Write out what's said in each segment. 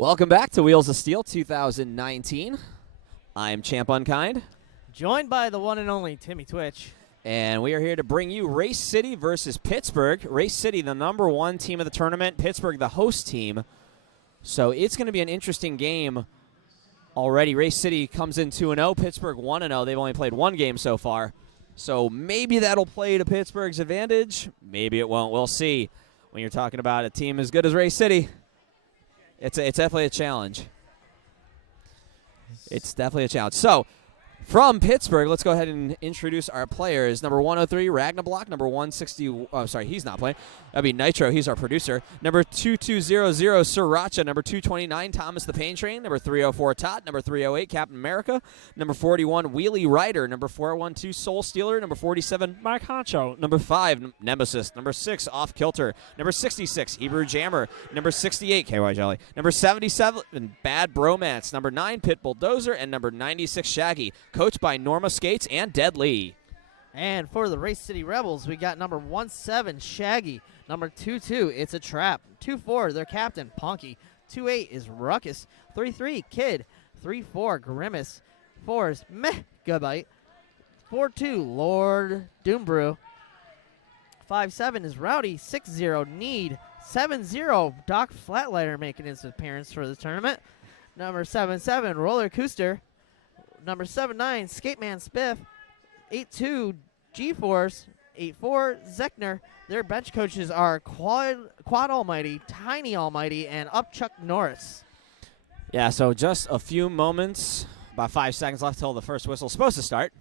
Welcome back to Wheels of Steel 2019. I'm Champ Unkind. Joined by the one and only Timmy Twitch. And we are here to bring you Race City versus Pittsburgh. Race City, the number one team of the tournament. Pittsburgh, the host team. So it's going to be an interesting game already. Race City comes in 2-0. Pittsburgh 1-0. They've only played one game so far. So maybe that'll play to Pittsburgh's advantage. Maybe it won't. We'll see. When you're talking about a team as good as Race City, it's definitely a challenge. It's definitely a challenge. So, from Pittsburgh, let's go ahead and introduce our players. Number 103, Ragnablock. Number 160, oh, sorry, he's not playing. That'd be Nitro. He's our producer. Number 2200, Sriracha. Number 229, Thomas the Pain Train. Number 304, Todd. Number 308, Captain America. Number 41, Wheelie Rider. Number 412, Soul Stealer. Number 47, Mike Honcho. Number 5, Nemesis. Number 6, Off Kilter. Number 66, Hebrew Jammer. Number 68, KY Jelly. Number 77, Bad Bromance. Number 9, Pit Bulldozer. And number 96, Shaggy. Coached by Norma Skates and Dead Lee. And for the Race City Rebels, we got number 17, Shaggy. Number 22, It's a Trap. 24, their captain, Punky. 28 is Ruckus. 33, Kid. 34, Grimace. 4 is Megabyte. 42, Lord Doombrew. 57 is Rowdy. 60, Need. 70, Doc Flatlighter making his appearance for the tournament. Number 77, Roller Coaster. Number 79, Skateman Spiff. 82, G-Force. 84, Zechner. Their bench coaches are Quad Almighty, Tiny Almighty, and Up Chuck Norris. Yeah, so just a few moments, about 5 seconds left till the first whistle's supposed to start.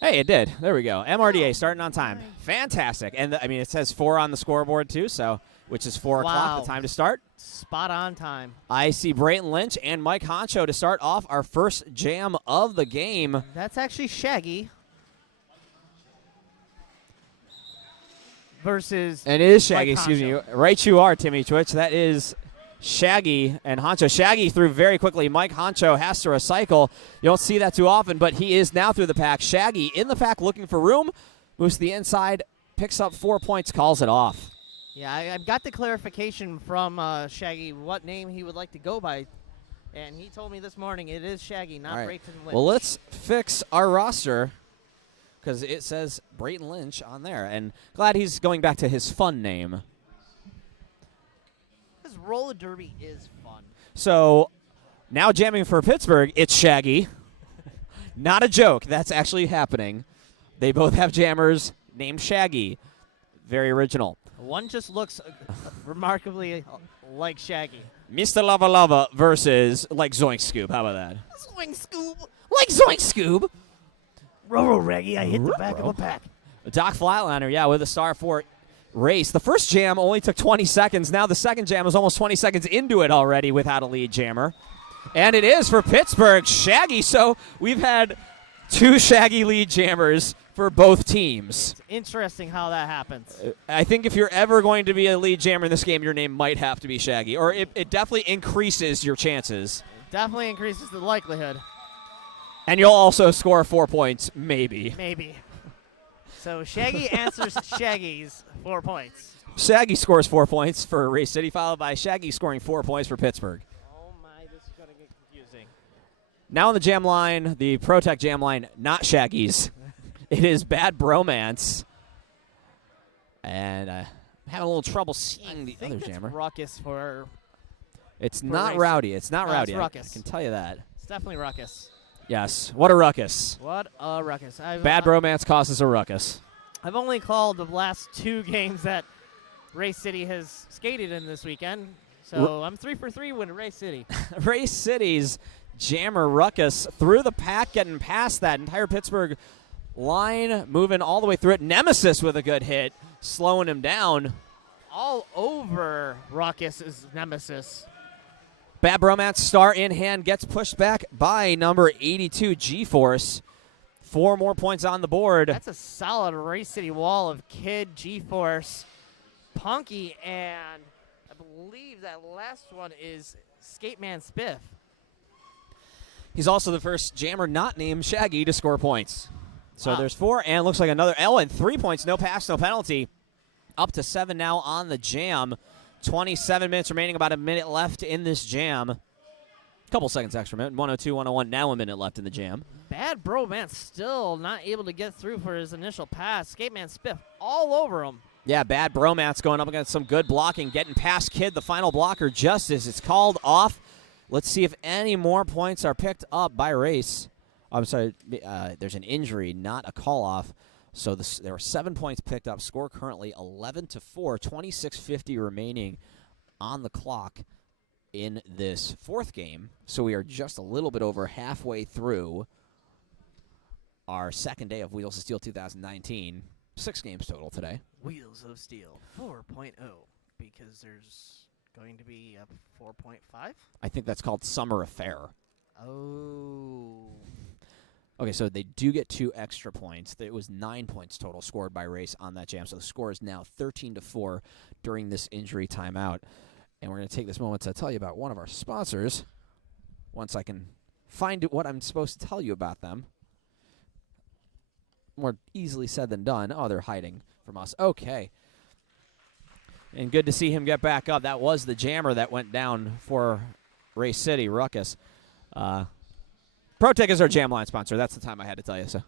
Hey, it did. There we go. MRDA starting on time. Fantastic. And, I mean, it says 4 on the scoreboard, too, so which is 4 o'clock, the time to start. Spot on time. I see Brayton Lynch and Mike Honcho to start off our first jam of the game. That's actually Shaggy versus And it is Shaggy, Mike excuse me. Honcho. Right you are, Timmy Twitch. That is Shaggy and Honcho. Shaggy threw very quickly. Mike Honcho has to recycle. You don't see that too often, but he is now through the pack. Shaggy in the pack looking for room. Moves to the inside, picks up 4 points, calls it off. Yeah, I've got the clarification from Shaggy what name he would like to go by, and he told me this morning it is Shaggy, not All right. Brayton Lynch. Well, let's fix our roster because it says Brayton Lynch on there, and glad he's going back to his fun name. This roller derby is fun. So now jamming for Pittsburgh, it's Shaggy. Not a joke. That's actually happening. They both have jammers named Shaggy. Very original. One just looks remarkably like Shaggy. Mr. Lava Lava versus like Zoink Scoob. How about that? Swing Scoob. Like Zoink Scoob. Roro Reggie, I hit the back of a pack. Doc Flatliner, yeah, with a star 4 race. The first jam only took 20 seconds. Now the second jam is almost 20 seconds into it already without a lead jammer. And it is for Pittsburgh, Shaggy. So we've had 2 Shaggy lead jammers for both teams. It's interesting how that happens. I think if you're ever going to be a lead jammer in this game, your name might have to be Shaggy, or it definitely increases your chances. Definitely increases the likelihood. And you'll also score 4 points, maybe. Maybe. So Shaggy answers Shaggy's 4 points. Shaggy scores 4 points for Race City, followed by Shaggy scoring 4 points for Pittsburgh. Oh my, this is going to get confusing. Now on the jam line, the ProTech jam line, not Shaggy's. It is Bad Bromance. And I'm having a little trouble seeing the other jammer. Ruckus for It's not Race. Rowdy. It's not No, Rowdy. it's Ruckus. I can tell you that. It's definitely Ruckus. Yes. What a ruckus. What a Ruckus. Bad Bromance causes a ruckus. I've only called the last 2 games that Race City has skated in this weekend. So I'm 3 for 3 with Race City. Race City's jammer ruckus through the pack, getting past that entire Pittsburgh line, moving all the way through it. Nemesis with a good hit, slowing him down. All over Ruckus's Nemesis. Bad Bromance, star in hand, gets pushed back by number 82, G-Force. 4 more points on the board. That's a solid Race City wall of Kid, G-Force, Punky, and I believe that last one is Skateman Spiff. He's also the first jammer not named Shaggy to score points. So Wow. there's 4, and looks like another and 3 points, no pass, no penalty. Up to 7 now on the jam. 27 minutes remaining, about a minute left in this jam. Couple seconds extra, minute. 102, 101, now a minute left in the jam. Bad Bromance still not able to get through for his initial pass. Skate Man Spiff all over him. Yeah, Bad Bromance going up against some good blocking, getting past Kid, the final blocker, Justice. It's called off. Let's see if any more points are picked up by Race. I'm sorry, there's an injury, not a call-off. So there were 7 points picked up. Score currently 11-4, 26:50 remaining on the clock in this fourth game. So we are just a little bit over halfway through our second day of Wheels of Steel 2019. 6 games total today. Wheels of Steel 4.0, because there's going to be a 4.5? I think that's called Summer Affair. Oh. Okay, so they do get 2 extra points. It was 9 points total scored by Race on that jam. So the score is now 13-4 during this injury timeout. And we're going to take this moment to tell you about one of our sponsors. Once I can find what I'm supposed to tell you about them. More easily said than done. Oh, they're hiding from us. Okay. And good to see him get back up. That was the jammer that went down for Race City, Ruckus. ProTech is our jam line sponsor. That's the time I had to tell you. So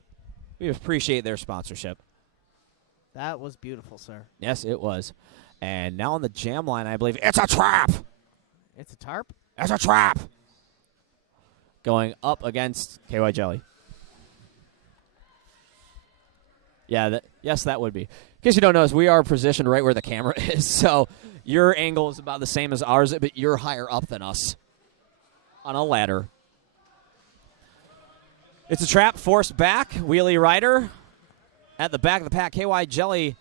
we appreciate their sponsorship. That was beautiful, sir. Yes, it was. And now on the jam line, I believe it's a trap. It's a tarp? It's a trap. Going up against KY Jelly. Yeah, yes, that would be. In case you don't notice, we are positioned right where the camera is. So your angle is about the same as ours, but you're higher up than us on a ladder. It's a trap, forced back. Wheelie Rider at the back of the pack. KY Jelly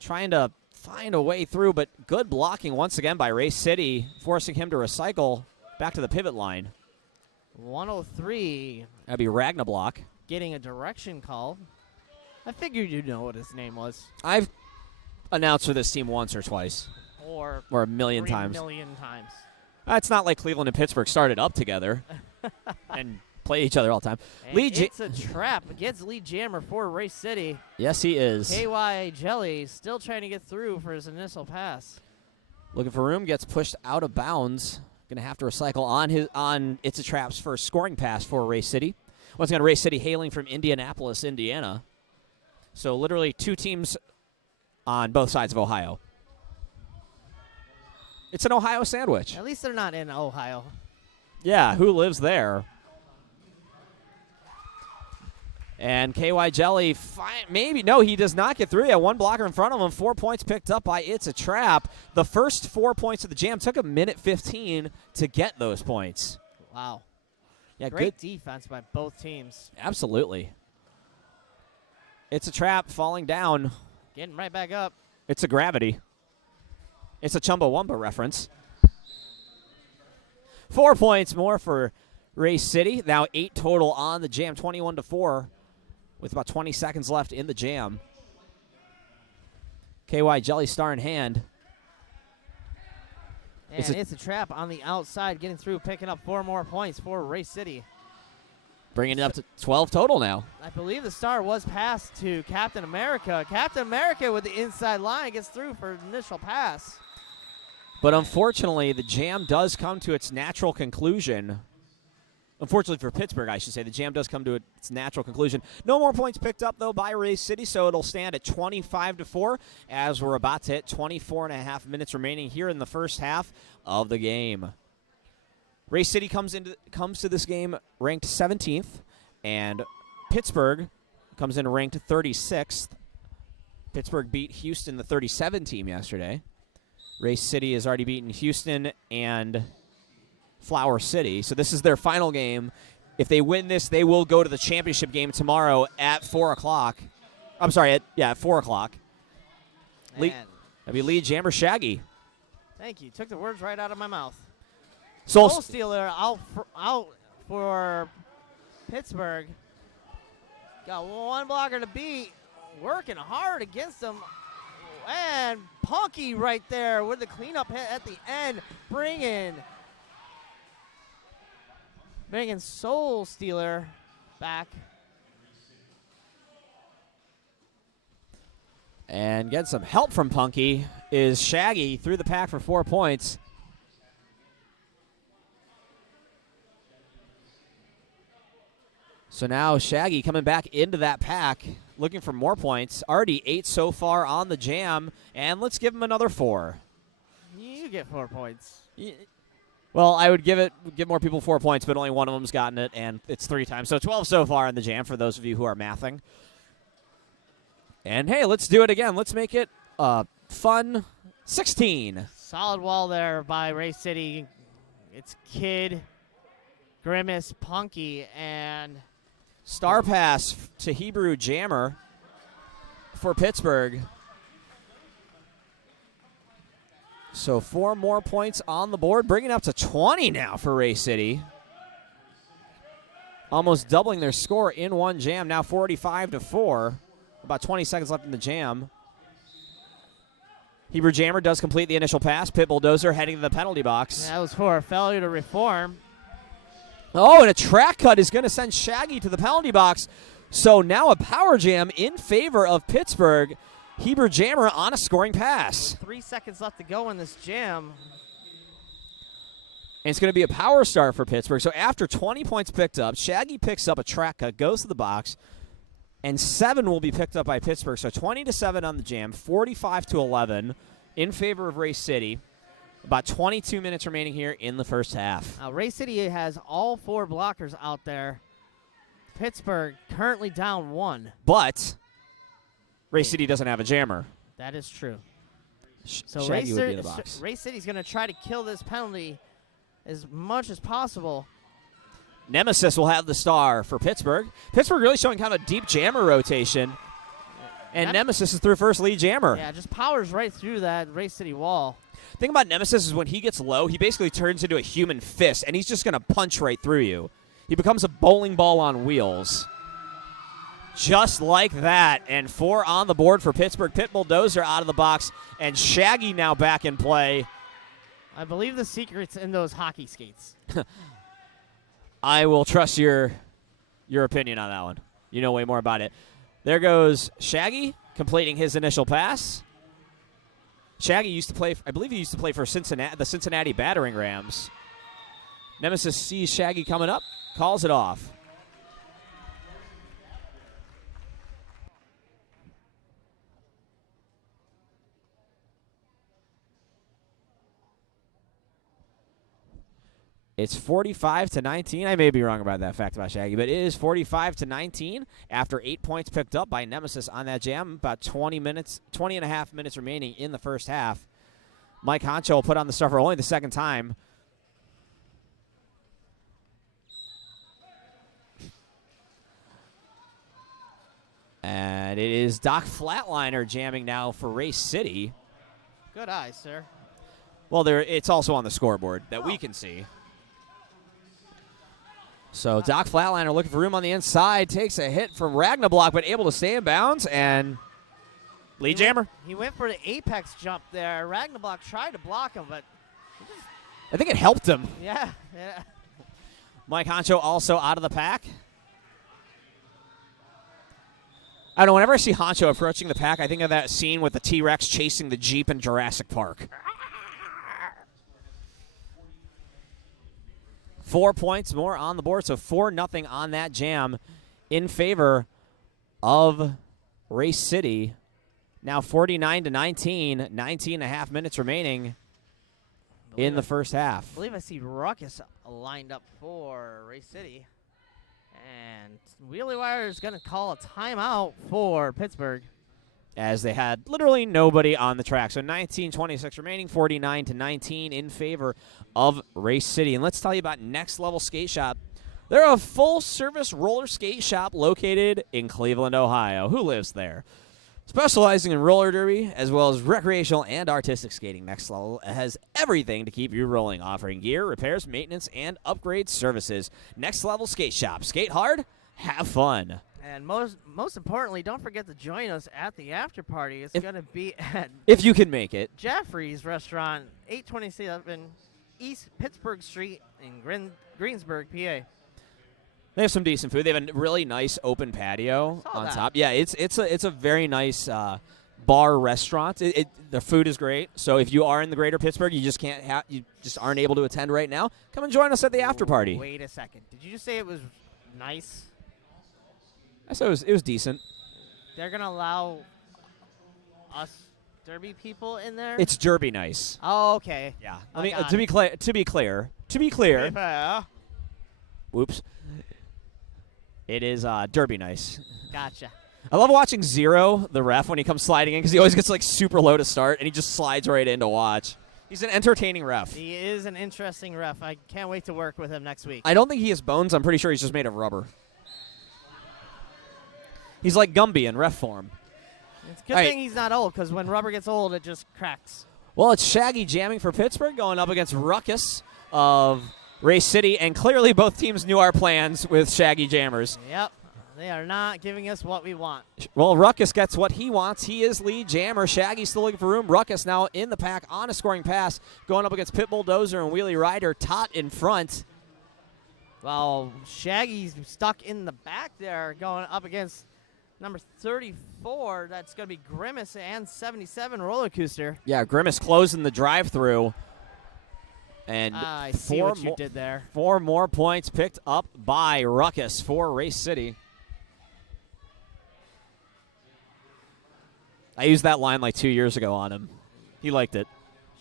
trying to find a way through, but good blocking once again by Race City, forcing him to recycle back to the pivot line. 103. That'd be Ragnablock. Getting a direction call. I figured you'd know what his name was. I've announced for this team once or twice. Or a million 3 times. million times. It's not like Cleveland and Pittsburgh started up together and play each other all the time. It's a trap against lead jammer for Race City. Yes, he is. KY Jelly still trying to get through for his initial pass. Looking for room, gets pushed out of bounds. Going to have to recycle on It's a Trap's first scoring pass for Race City. Once again, Race City hailing from Indianapolis, Indiana. So literally 2 teams on both sides of Ohio. It's an Ohio sandwich. At least they're not in Ohio. Yeah, who lives there? And KY Jelly, maybe. No, he does not get through. Yeah, 1 blocker in front of him. 4 points picked up by It's a Trap. The first 4 points of the jam took a minute 15 to get those points. Wow. Yeah, great good defense by both teams. Absolutely. It's a Trap falling down. Getting right back up. It's a Gravity. It's a Chumbawamba reference. 4 points more for Race City. Now 8 total on the jam, 21-4, with about 20 seconds left in the jam. KY Jelly star in hand. And it's a Trap on the outside, getting through, picking up 4 more points for Race City. Bringing it up to 12 total now. I believe the star was passed to Captain America. Captain America with the inside line gets through for an initial pass. But unfortunately, the jam does come to its natural conclusion. Unfortunately for Pittsburgh, I should say, the jam does come to its natural conclusion. No more points picked up, though, by Race City, so it'll stand at 25-4 as we're about to hit 24.5 minutes remaining here in the first half of the game. Race City comes to this game ranked 17th, and Pittsburgh comes in ranked 36th. Pittsburgh beat Houston, the 37 team, yesterday. Race City has already beaten Houston and Flower City, so this is their final game. If they win this, they will go to the championship game tomorrow at 4 o'clock. I'm sorry, at 4 o'clock. That'd be lead jammer Shaggy. Thank you. Took the words right out of my mouth. Soul Stealer out for Pittsburgh. Got 1 blocker to beat. Working hard against them. And Punky right there with the cleanup hit at the end. Bringing Soul Stealer back. And get some help from Punky is Shaggy through the pack for 4 points. So now Shaggy coming back into that pack, looking for more points. Already 8 so far on the jam, and let's give him another 4. You get 4 points. Well, I would give more people 4 points, but only one of them's gotten it, and it's 3 times. So 12 so far in the jam for those of you who are mathing. And hey, let's do it again. Let's make it fun. 16. Solid wall there by Race City. It's Kid, Grimace, Punky, and Star pass to Hebrew Jammer for Pittsburgh. So 4 more points on the board, bringing it up to 20 now for Race City. Almost doubling their score in one jam, now 45-4. About 20 seconds left in the jam. Hebrew Jammer does complete the initial pass. Pit Bulldozer heading to the penalty box. That was for a failure to reform. Oh, and a track cut is going to send Shaggy to the penalty box. So now a power jam in favor of Pittsburgh. Hebrew Jammer on a scoring pass. 3 seconds left to go in this jam. And it's going to be a power start for Pittsburgh. So after 20 points picked up, Shaggy picks up a track cut, goes to the box, and 7 will be picked up by Pittsburgh. So 20-7 on the jam, 45-11 in favor of Race City. About 22 minutes remaining here in the first half. Race City has all 4 blockers out there. Pittsburgh currently down 1. But Race City doesn't have a jammer. That is true. So Shaggy would be in the box. Race City's going to try to kill this penalty as much as possible. Nemesis will have the star for Pittsburgh. Pittsburgh really showing kind of a deep jammer rotation. And Nemesis is through first lead jammer. Yeah, just powers right through that Race City wall. The thing about Nemesis is when he gets low, he basically turns into a human fist, and he's just going to punch right through you. He becomes a bowling ball on wheels. Just like that, and 4 on the board for Pittsburgh. Pit Bulldozer out of the box, and Shaggy now back in play. I believe the secret's in those hockey skates. I will trust your opinion on that one. You know way more about it. There goes Shaggy completing his initial pass. Shaggy used to play, I believe he used to play for the Cincinnati Battering Rams. Nemesis sees Shaggy coming up, calls it off. It's 45-19. I may be wrong about that fact about Shaggy, but it is 45-19 after 8 points picked up by Nemesis on that jam. About 20 and a half minutes remaining in the first half. Mike Honcho will put on the star for only the second time. And it is Doc Flatliner jamming now for Race City. Good eye, sir. Well, it's also on the scoreboard that we can see. So Doc Flatliner looking for room on the inside, takes a hit from Ragnablock, but able to stay in bounds, and lead jammer. He went for the apex jump there. Ragnablock tried to block him, but I think it helped him. Yeah. Mike Honcho also out of the pack. I don't know, whenever I see Honcho approaching the pack, I think of that scene with the T-Rex chasing the Jeep in Jurassic Park. 4 points more on the board, so 4-0 on that jam in favor of Race City. Now 49-19, 19 and a half minutes remaining in the first half. I believe I see Ruckus lined up for Race City. And Wheelie Wire is going to call a timeout for Pittsburgh. As they had literally nobody on the track. So 19:26 remaining, 49-19 in favor of Race City. And let's tell you about Next Level Skate Shop. They're a full-service roller skate shop located in Cleveland, Ohio. Who lives there? Specializing in roller derby as well as recreational and artistic skating, Next Level has everything to keep you rolling, offering gear, repairs, maintenance, and upgrade services. Next Level Skate Shop. Skate hard, have fun. And most importantly, don't forget to join us at the after party. It's going to be at if you can make it. Jeffrey's Restaurant, 827 East Pittsburgh Street in Greensburg, PA. They have some decent food. They have a really nice open patio on top. Yeah, it's a very nice bar restaurant. The food is great. So if you are in the greater Pittsburgh, you just aren't able to attend right now, come and join us at the after party. Wait a second. Did you just say it was nice? I said it was decent. They're going to allow us Derby people in there? It's Derby nice. Oh, okay. Yeah. To be clear. Whoops. It is Derby nice. Gotcha. I love watching Zero, the ref, when he comes sliding in because he always gets like super low to start and he just slides right in to watch. He's an entertaining ref. He is an interesting ref. I can't wait to work with him next week. I don't think he has bones. I'm pretty sure he's just made of rubber. He's like Gumby in ref form. It's a good thing he's not old because when rubber gets old, it just cracks. Well, it's Shaggy jamming for Pittsburgh going up against Ruckus of Race City, and clearly both teams knew our plans with Shaggy jammers. Yep. They are not giving us what we want. Well, Ruckus gets what he wants. He is lead jammer. Shaggy's still looking for room. Ruckus now in the pack on a scoring pass, going up against Pit Bulldozer and Wheelie Rider. Tot in front. Well, Shaggy's stuck in the back there going up against number 34. That's going to be Grimace and 77 Roller Coaster. Yeah, Grimace closing the drive-through. And I see what you did there. 4 more points picked up by Ruckus for Race City. I used that line like 2 years ago on him. He liked it.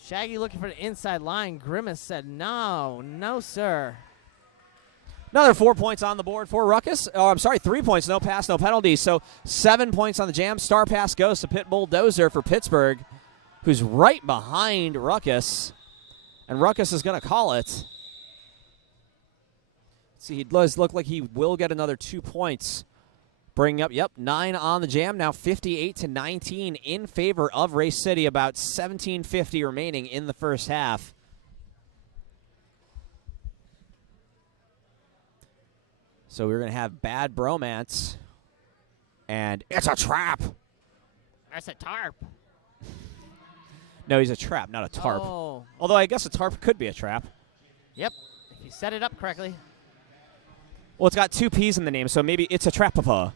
Shaggy looking for the inside line. Grimace said, no, sir. Another 4 points on the board for Ruckus. Oh, I'm sorry, 3 points. No pass, no penalty. So 7 points on the jam. Star pass goes to Pit Bulldozer for Pittsburgh, who's right behind Ruckus. And Ruckus is going to call it. See, he does look like he will get another 2 points. Bringing up, 9 on the jam. Now 58-19 in favor of Race City. About 17:50 remaining in the first half. So we're going to have Bad Bromance. And it's a trap. That's a tarp. No, he's a trap, not a tarp. Oh. Although I guess a tarp could be a trap. Yep, if you set it up correctly. Well, it's got 2 P's in the name, so maybe it's a trap-a-paw.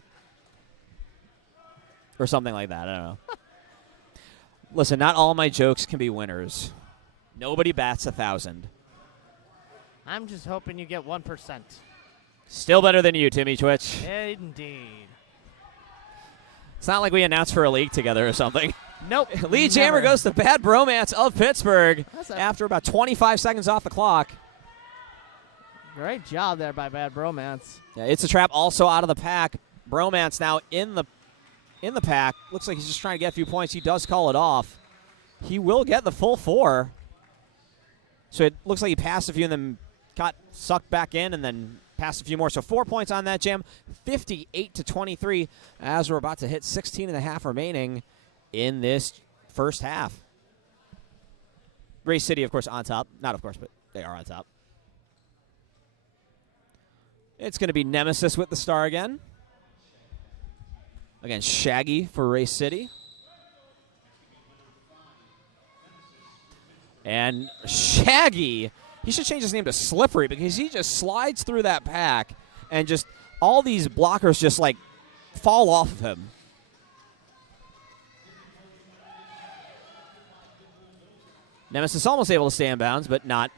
Or something like that. I don't know. Listen, not all my jokes can be winners. Nobody bats 1,000. I'm just hoping you get 1%. Still better than you, Timmy Twitch. Indeed. It's not like we announced for a league together or something. Nope. Lead jammer goes to Bad Bromance of Pittsburgh after about 25 seconds off the clock. Great job there by Bad Bromance. Yeah, it's a trap also out of the pack. Bromance now in the pack. Looks like he's just trying to get a few points. He does call it off. He will get the full 4. So it looks like he passed a few and then got sucked back in and then passed a few more. So 4 points on that jam. 58-23 as we're about to hit 16.5 remaining in this first half. Race City, of course, on top. Not of course, but they are on top. It's going to be Nemesis with the star again. Again, Shaggy for Race City. And Shaggy, he should change his name to Slippery because he just slides through that pack and just all these blockers just like fall off of him. Nemesis almost able to stay in bounds, but not.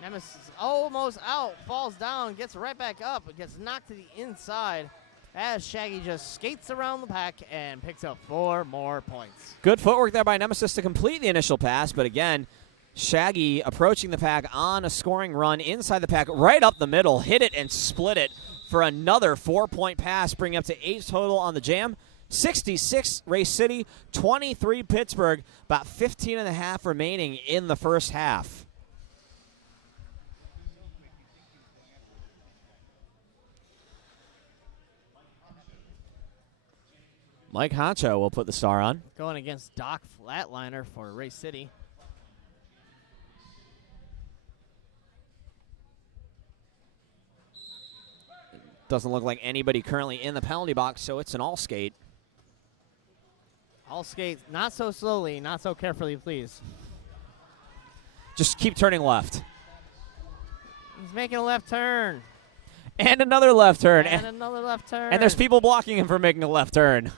Nemesis is almost out, falls down, gets right back up, but gets knocked to the inside as Shaggy just skates around the pack and picks up 4 more points. Good footwork there by Nemesis to complete the initial pass, but again, Shaggy approaching the pack on a scoring run inside the pack, right up the middle, hit it and split it for another 4-point pass, bringing up to 8 total on the jam. 66 Race City, 23 Pittsburgh, about 15.5 remaining in the first half. Mike Honcho will put the star on. Going against Doc Flatliner for Race City. Doesn't look like anybody currently in the penalty box, so it's an all skate. All skates, not so slowly, not so carefully, please. Just keep turning left. He's making a left turn. And another left turn. And another left turn. And there's people blocking him from making a left turn.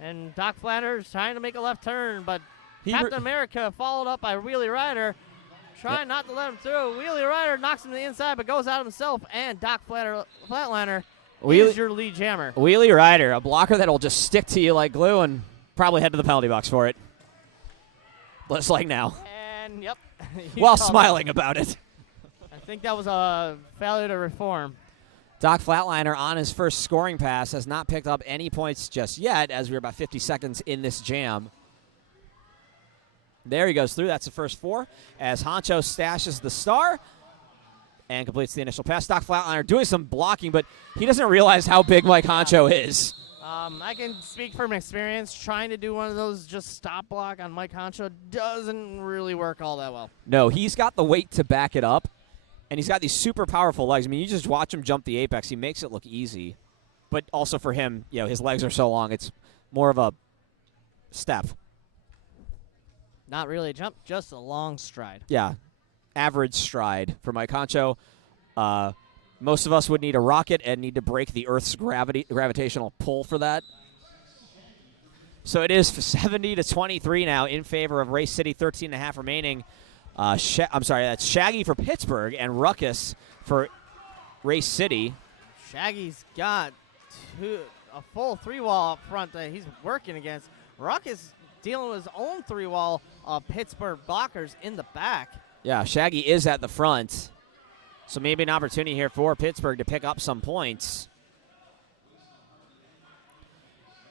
And Doc Flanders trying to make a left turn, but He Captain America followed up by Wheelie Rider, trying not to let him through. Wheelie Rider knocks him to the inside, but goes out himself, and Doc Flatliner is your lead jammer. Wheelie Rider, a blocker that'll just stick to you like glue and probably head to the penalty box for it. Just like now. And, yep. While smiling about it. I think that was a failure to reform. Doc Flatliner on his first scoring pass has not picked up any points just yet, as we're about 50 seconds in this jam. There he goes through. That's the first 4 as Honcho stashes the star and completes the initial pass. Doc Flatliner doing some blocking, but he doesn't realize how big Mike Honcho is. I can speak from experience. Trying to do one of those just stop block on Mike Honcho doesn't really work all that well. No, he's got the weight to back it up, and he's got these super powerful legs. I mean, you just watch him jump the apex. He makes it look easy. But also for him, his legs are so long, it's more of a step. Not really a jump, just a long stride. Yeah, average stride for Mike Honcho. Most of us would need a rocket and need to break the Earth's gravitational pull for that. So it is 70-23 now in favor of Race City, 13.5 remaining. I'm sorry, that's Shaggy for Pittsburgh and Ruckus for Race City. Shaggy's got a full 3-wall up front that he's working against. Ruckus dealing with his own 3-wall of Pittsburgh blockers in the back. Yeah, Shaggy is at the front. So maybe an opportunity here for Pittsburgh to pick up some points.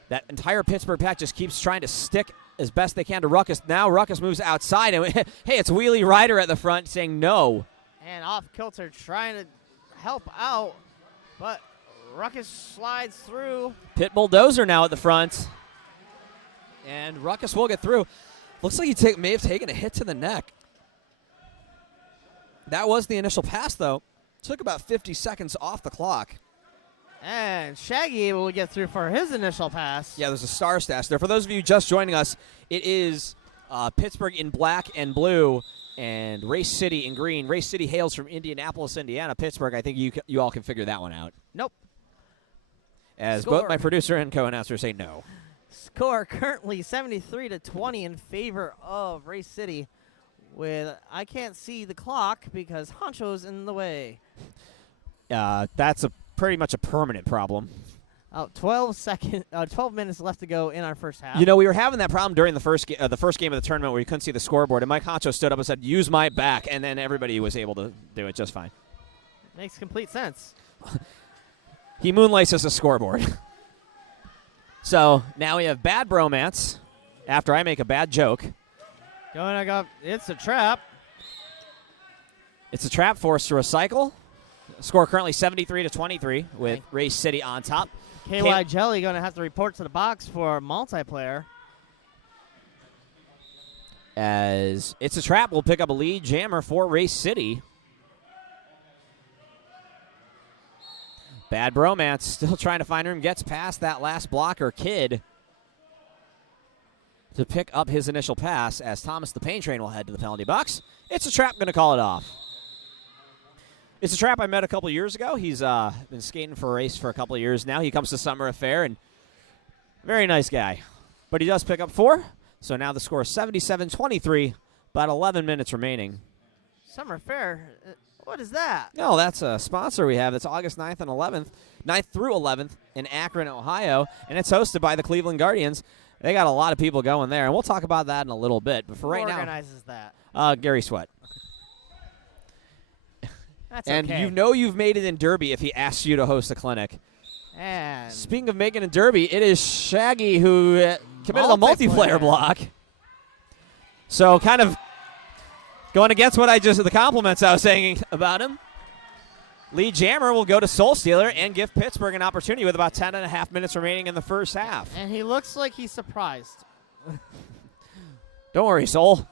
That entire Pittsburgh pack just keeps trying to stick as best they can to Ruckus. Now Ruckus moves outside, and hey, it's Wheelie Rider at the front saying no. And off kilter trying to help out, but Ruckus slides through. Pit Bulldozer now at the front. And Ruckus will get through. Looks like he may have taken a hit to the neck. That was the initial pass, though. Took about 50 seconds off the clock. And Shaggy able to get through for his initial pass. Yeah, there's a star stash there. For those of you just joining us, it is Pittsburgh in black and blue and Race City in green. Race City hails from Indianapolis, Indiana. Pittsburgh, I think you all can figure that one out. Nope. As Score. both my producer and co-announcer say no. Score currently 73-20 in favor of Race City. I can't see the clock because Honcho's in the way. That's pretty much a permanent problem. 12 minutes left to go in our first half. We were having that problem during the first game of the tournament where you couldn't see the scoreboard, and Mike Honcho stood up and said, "Use my back," and then everybody was able to do it just fine. Makes complete sense. He moonlights as a scoreboard. So now we have bad bromance after I make a bad joke. Going up, it's a trap. It's a trap forced to recycle. Score currently 73-23 with Race City on top. KY Jelly going to have to report to the box for multiplayer. As it's a trap, we'll pick up a lead jammer for Race City. Bad bromance, still trying to find room, gets past that last blocker, Kid, to pick up his initial pass as Thomas the Pain Train will head to the penalty box. It's a trap, going to call it off. It's a trap I met a couple years ago. He's been skating for a race for a couple of years now. He comes to Summer Affair, and very nice guy. But he does pick up 4, so now the score is 77-23, about 11 minutes remaining. Summer Fair, what is that? No, that's a sponsor we have. It's August 9th through 11th in Akron, Ohio, and it's hosted by the Cleveland Guardians. They got a lot of people going there, and we'll talk about that in a little bit. But for right now, who organizes that? Gary Sweat. That's and okay. you've made it in Derby if he asks you to host a clinic. And speaking of making it in Derby, it is Shaggy who committed the multiplayer block. So kind of going against the compliments I was saying about him. Lead jammer will go to Soul Stealer and give Pittsburgh an opportunity with about 10.5 minutes remaining in the first half. And he looks like he's surprised. Don't worry, Soul.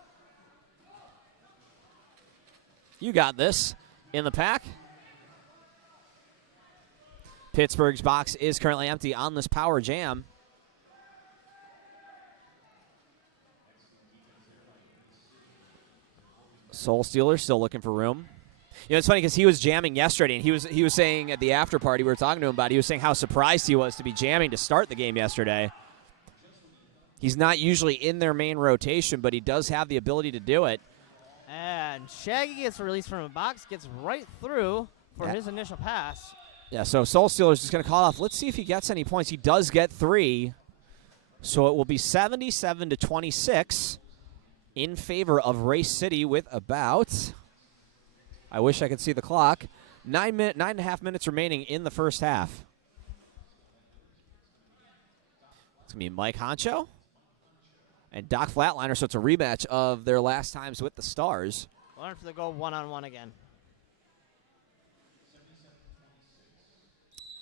You got this. In the pack. Pittsburgh's box is currently empty on this power jam. Soul Stealer still looking for room. It's funny because he was jamming yesterday, and he was saying at the after party we were talking to him about, he was saying how surprised he was to be jamming to start the game yesterday. He's not usually in their main rotation, but he does have the ability to do it. And Shaggy gets released from a box, gets right through for his initial pass. Yeah, so Soul Stealer's just going to call it off. Let's see if he gets any points. He does get 3. So it will be 77-26 in favor of Race City with about, I wish I could see the clock, 9.5 minutes remaining in the first half. It's going to be Mike Honcho and Doc Flatliner, so it's a rematch of their last times with the Stars. Learn for the goal one-on-one again.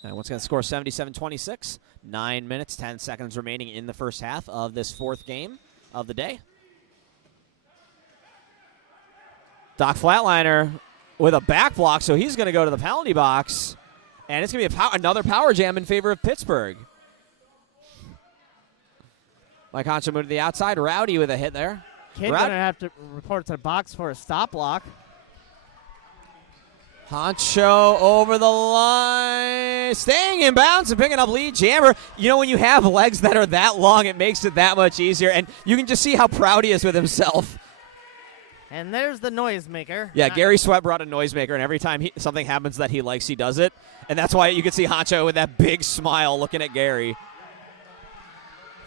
And once again, score 77-26. 9 minutes, 10 seconds remaining in the first half of this 4th game of the day. Doc Flatliner with a back block, so he's going to go to the penalty box. And it's going to be another power jam in favor of Pittsburgh. Mike Honcho moved to the outside. Rowdy with a hit there. Kid going to have to report to the box for a stop block. Honcho over the line, staying in bounds and picking up lead jammer. You know, when you have legs that are that long, it makes it that much easier. And you can just see how proud he is with himself. And there's the noisemaker. Yeah, Gary Sweat brought a noisemaker, and every time something happens that he likes, he does it. And that's why you can see Honcho with that big smile looking at Gary.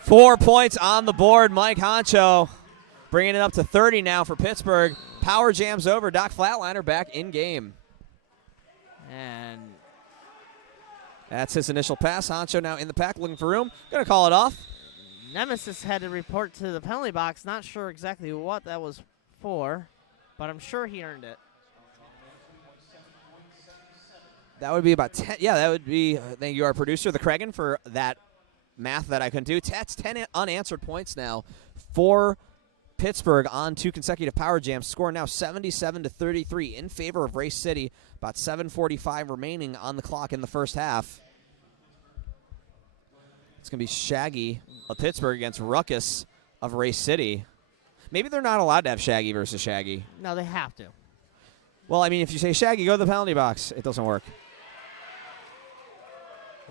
4 points on the board. Mike Honcho bringing it up to 30 now for Pittsburgh. Power jams over. Doc Flatliner back in game. And that's his initial pass. Honcho now in the pack looking for room. Going to call it off. Nemesis had to report to the penalty box. Not sure exactly what that was for, but I'm sure he earned it. That would be about 10. Yeah, that would be, thank you, our producer, the Cregan, for that math that I couldn't do. That's 10 unanswered points now for Pittsburgh on 2 consecutive power jams. Score now 77-33 in favor of Race City. About 7:45 remaining on the clock in the first half. It's going to be Shaggy of Pittsburgh against Ruckus of Race City. Maybe they're not allowed to have Shaggy versus Shaggy. No, they have to. Well, I mean, if you say Shaggy, go to the penalty box. It doesn't work.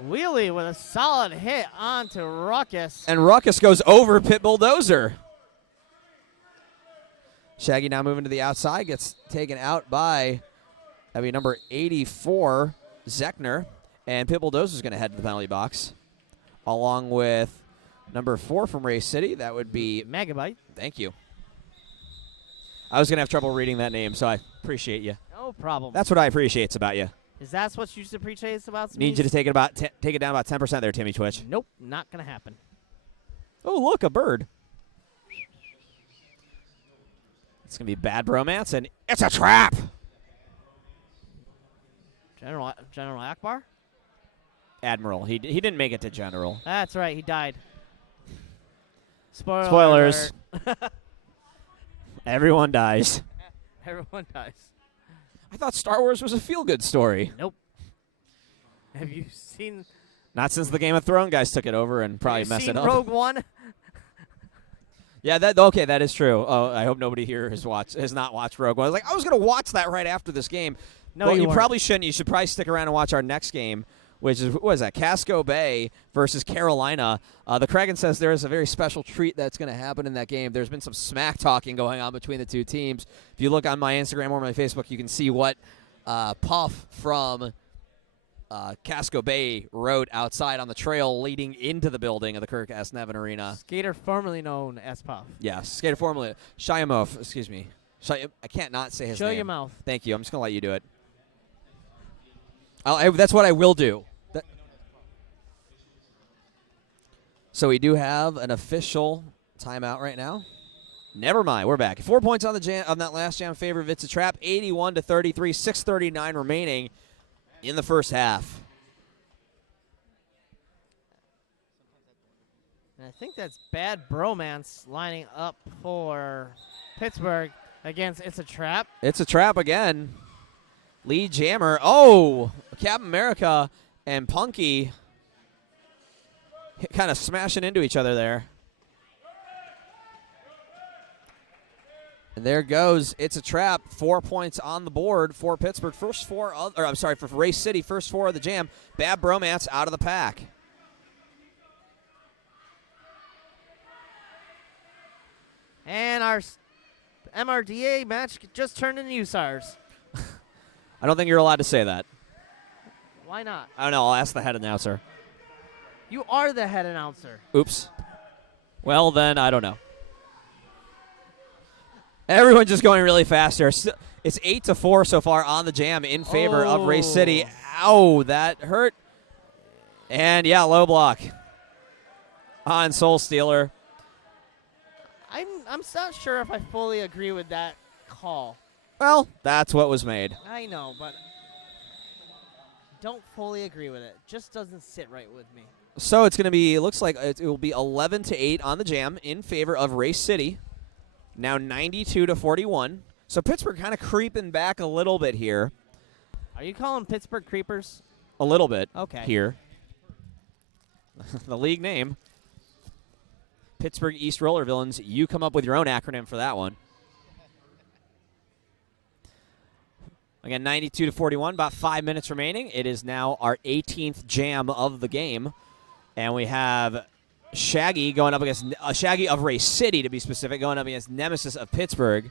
Wheelie with a solid hit onto Ruckus. And Ruckus goes over Pit Bulldozer. Shaggy now moving to the outside, gets taken out by, number 84, Zechner. And Pit Bulldozer's going to head to the penalty box, along with number 4 from Race City. That would be Megabyte. Thank you. I was going to have trouble reading that name, so I appreciate you. No problem. That's what I appreciate about you. Is that what you appreciate about me? Need you to take it down about 10% there, Timmy Twitch. Nope, not going to happen. Oh, look, a bird. It's going to be Bad Bromance, and it's a trap. General Akbar? Admiral. He didn't make it to General. That's right, he died. Spoilers. Everyone dies. Everyone dies. I thought Star Wars was a feel-good story. Nope. Have you seen... Not since the Game of Thrones guys took it over and probably messed it up. Rogue One? Yeah, that is true. Oh, I hope nobody here has not watched Rogue One. I was going to watch that right after this game. No, well, you weren't. probably shouldn't. You should probably stick around and watch our next game, which is, what is that, Casco Bay versus Carolina. The Kraken says there is a very special treat that's going to happen in that game. There's been some smack talking going on between the two teams. If you look on my Instagram or my Facebook, you can see what Puff from Casco Bay wrote outside on the trail leading into the building of the Kirk S. Nevin Arena. Skater formerly known as Puff. Yes, skater formerly. Shayamov, excuse me. I can't not say his name. Show your mouth. Thank you. I'm just going to let you do it. That's what I will do. So we do have an official timeout right now. Never mind. We're back. 4 points on that last jam favor of It's a Trap. 81-33. 6:39 remaining in the first half. And I think that's Bad Bromance lining up for Pittsburgh against It's a Trap. It's a trap again. Lead jammer. Oh, Captain America and Punky kind of smashing into each other there. And there goes It's a Trap. 4 points on the board for Pittsburgh. For Race City, first 4 of the jam. Bad Bromance out of the pack. MRDA match just turned into USARS. I don't think you're allowed to say that. Why not? I don't know. I'll ask the head announcer. You are the head announcer. Oops. Well, then, I don't know. Everyone's just going really fast here. It's 8-4 so far on the jam in favor of Race City. Ow, that hurt. And, yeah, low block on Soul Stealer. I'm not sure if I fully agree with that call. Well, that's what was made. I know, but don't fully agree with it. Just doesn't sit right with me. So it's going to be, it looks like it will be 11-8 on the jam in favor of Race City. Now 92-41. So Pittsburgh kind of creeping back a little bit here. Are you calling Pittsburgh creepers? A little bit Okay. here. The league name. Pittsburgh East Roller Villains. You come up with your own acronym for that one. Again, 92-41, about 5 minutes remaining. It is now our 18th jam of the game. And we have Shaggy going up against Shaggy of Race City, to be specific, going up against Nemesis of Pittsburgh.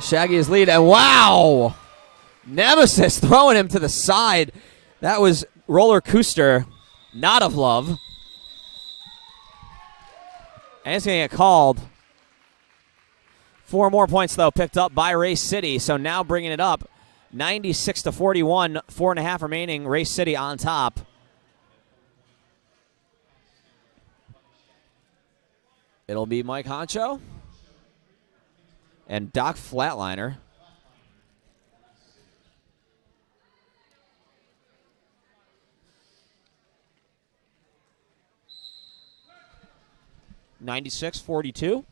Shaggy is lead, and wow! Nemesis throwing him to the side. That was Roller Coaster, not of love. And it's going to get called. 4 more points, though, picked up by Race City. So now bringing it up, 96-41, 4.5 remaining. Race City on top. It'll be Mike Honcho and Doc Flatliner. (96-42).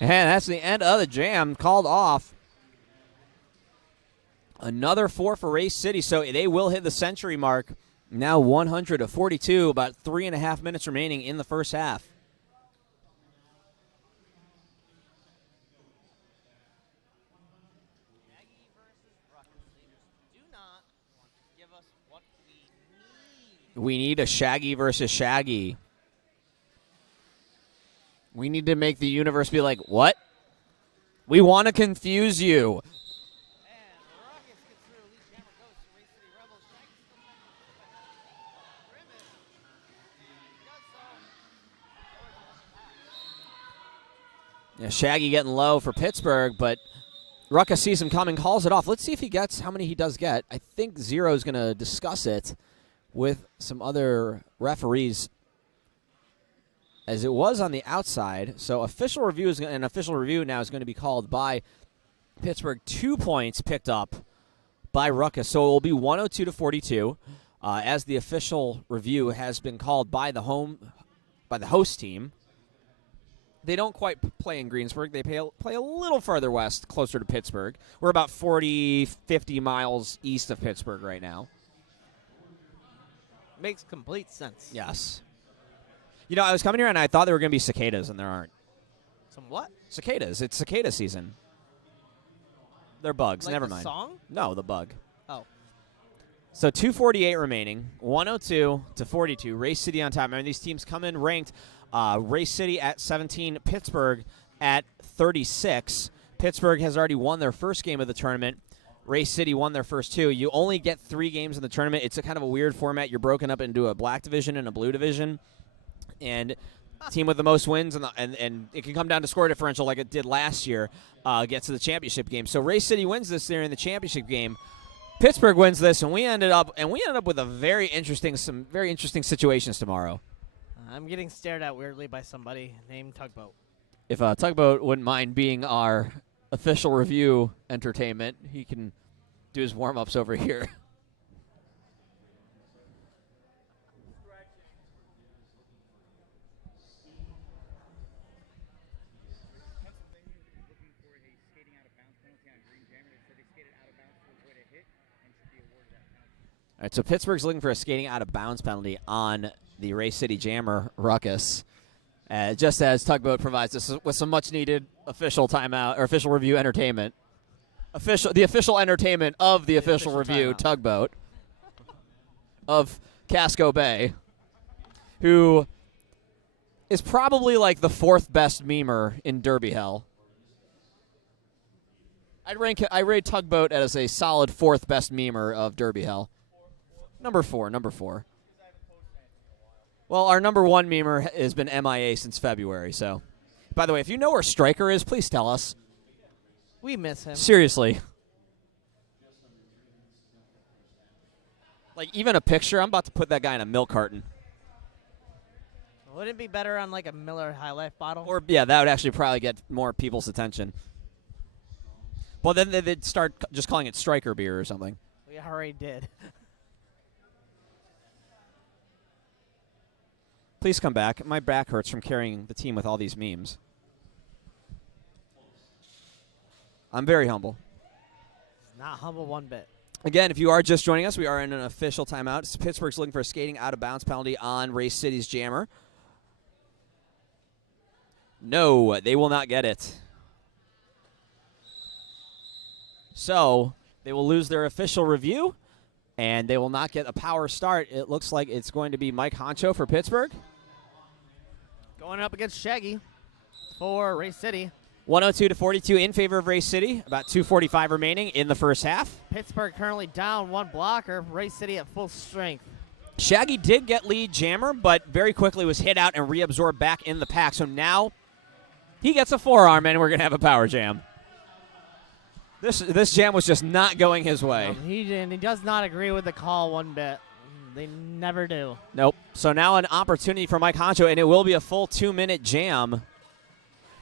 And that's the end of the jam, called off. Another 4 for Race City, so they will hit the century mark. Now 100-42, about 3.5 minutes remaining in the first half. We need a Shaggy versus Shaggy. We need to make the universe be like, what? We want to confuse you. Yeah, Shaggy getting low for Pittsburgh, but Ruckus sees him coming, calls it off. Let's see if he gets how many he does get. I think Zero is going to discuss it with some other referees, as it was on the outside. So official review is an official review now is going to be called by Pittsburgh. 2 points picked up by Ruckus, so it will be 102-42, as the official review has been called by the host team. They don't quite play in Greensburg. They play a little further west, closer to Pittsburgh. We're about 40, 50 miles east of Pittsburgh right now. Makes complete sense. Yes. You know, I was coming here and I thought there were going to be cicadas, and there aren't. Some what? Cicadas. It's cicada season. They're bugs. Like Never the mind. Song? No, the bug. Oh. So 2:48 remaining. 102-42. Race City on top. Remember, these teams come in ranked. Race City at 17. Pittsburgh at 36. Pittsburgh has already won their first game of the tournament. Race City won their first 2. You only get 3 games in the tournament. It's a kind of a weird format. You're broken up into a black division and a blue division. And team with the most wins, and it can come down to score differential like it did last year, gets to the championship game. So Race City wins this there in the championship game. Pittsburgh wins this, and we ended up with some very interesting situations tomorrow. I'm getting stared at weirdly by somebody named Tugboat. If Tugboat wouldn't mind being our official review entertainment, he can do his warm-ups over here. All right, so Pittsburgh's looking for a skating out of bounds penalty on the Race City Jammer ruckus. Just as Tugboat provides us with some much-needed official timeout or official review entertainment. The official entertainment of the official review timeout. Tugboat of Casco Bay, who is probably like the 4th best memer in Derby Hell. I rate Tugboat as a solid 4th best memer of Derby Hell. Number 4. Well, our number 1 memer has been MIA since February, so. By the way, if you know where Stryker is, please tell us. We miss him. Seriously. Like, even a picture, I'm about to put that guy in a milk carton. Wouldn't it be better on like a Miller High Life bottle? Or, yeah, that would actually probably get more people's attention. Well, then they'd start just calling it Stryker beer or something. We already did. Please come back. My back hurts from carrying the team with all these memes. I'm very humble. Not humble one bit. Again, if you are just joining us, we are in an official timeout. Pittsburgh's looking for a skating out-of-bounds penalty on Race City's Jammer. No, they will not get it. So they will lose their official review, and they will not get a power start. It looks like it's going to be Mike Honcho for Pittsburgh. Going up against Shaggy for Race City. 102-42 in favor of Race City. About 2:45 remaining in the first half. Pittsburgh currently down 1 blocker. Race City at full strength. Shaggy did get lead jammer, but very quickly was hit out and reabsorbed back in the pack. So now he gets a forearm, and we're going to have a power jam. This jam was just not going his way. He does not agree with the call one bit. They never do. Nope. So now an opportunity for Mike Honcho, and it will be a full 2-minute jam.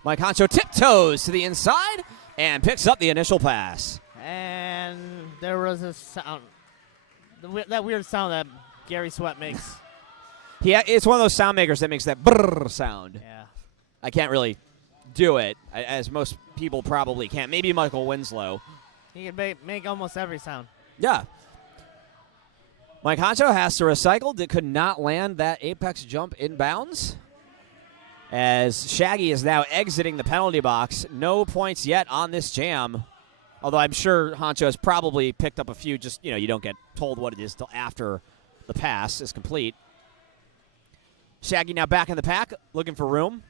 Mike Honcho tiptoes to the inside and picks up the initial pass. And there was a sound. That weird sound that Gary Sweat makes. Yeah, it's one of those sound makers that makes that brrr sound. Yeah. I can't really do it, as most people probably can't. Maybe Michael Winslow. He can make almost every sound. Yeah. Mike Honcho has to recycle. Could not land that apex jump inbounds. As Shaggy is now exiting the penalty box. No points yet on this jam. Although I'm sure Honcho has probably picked up a few. Just, you don't get told what it is till after the pass is complete. Shaggy now back in the pack, looking for room.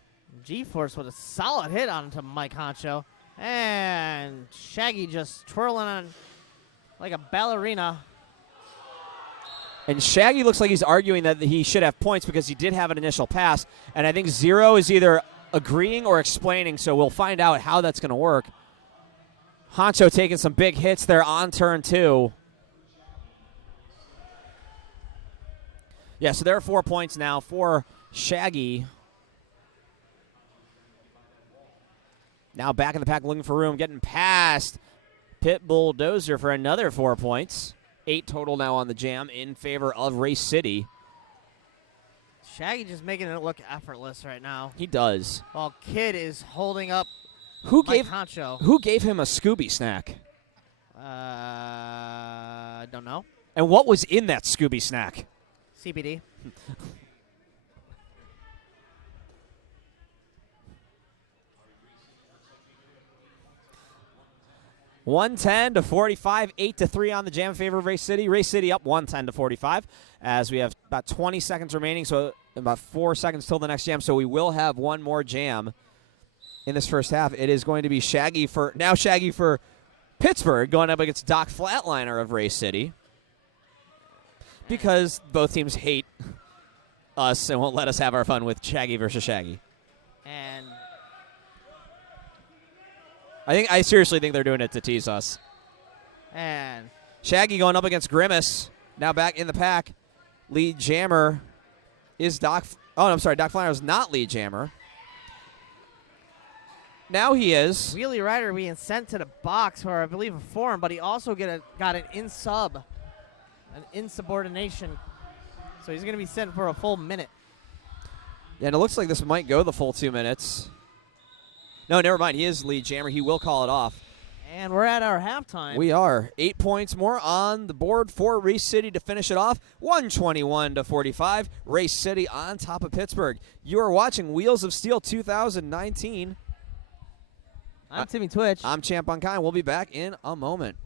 G-Force with a solid hit onto Mike Honcho. And Shaggy just twirling on like a ballerina. And Shaggy looks like he's arguing that he should have points because he did have an initial pass. And I think Zero is either agreeing or explaining, so we'll find out how that's going to work. Honcho taking some big hits there on turn 2. Yeah, so there are 4 points now for Shaggy. Now back in the pack looking for room, getting past Pit Bulldozer for another 4 points. 8 total now on the jam in favor of Race City. Shaggy just making it look effortless right now. He does. While Kid is holding up Mike Honcho. Who gave him a Scooby snack? I don't know. And what was in that Scooby snack? CBD. 110-45, 8-3 on the jam in favor of Race City. Race City up 110-45 as we have about 20 seconds remaining, so about 4 seconds till the next jam. So we will have one more jam in this first half. It is going to be Shaggy for Pittsburgh going up against Doc Flatliner of Race City because both teams hate us and won't let us have our fun with Shaggy versus Shaggy. And I seriously think they're doing it to tease us. And Shaggy going up against Grimace. Now back in the pack. Lead jammer is Doc. Oh, I'm sorry. Doc Flatliner is not lead jammer. Now he is. Wheelie Rider being sent to the box for, I believe, a form, but he also got an insubordination. So he's going to be sent for a full minute. Yeah, and it looks like this might go the full 2 minutes. No, never mind. He is lead jammer. He will call it off. And we're at our halftime. We are 8 points more on the board for Race City to finish it off. 121-45. Race City on top of Pittsburgh. You are watching Wheels of Steel 2019. I'm Timmy Twitch. I'm Champ Unkind. We'll be back in a moment.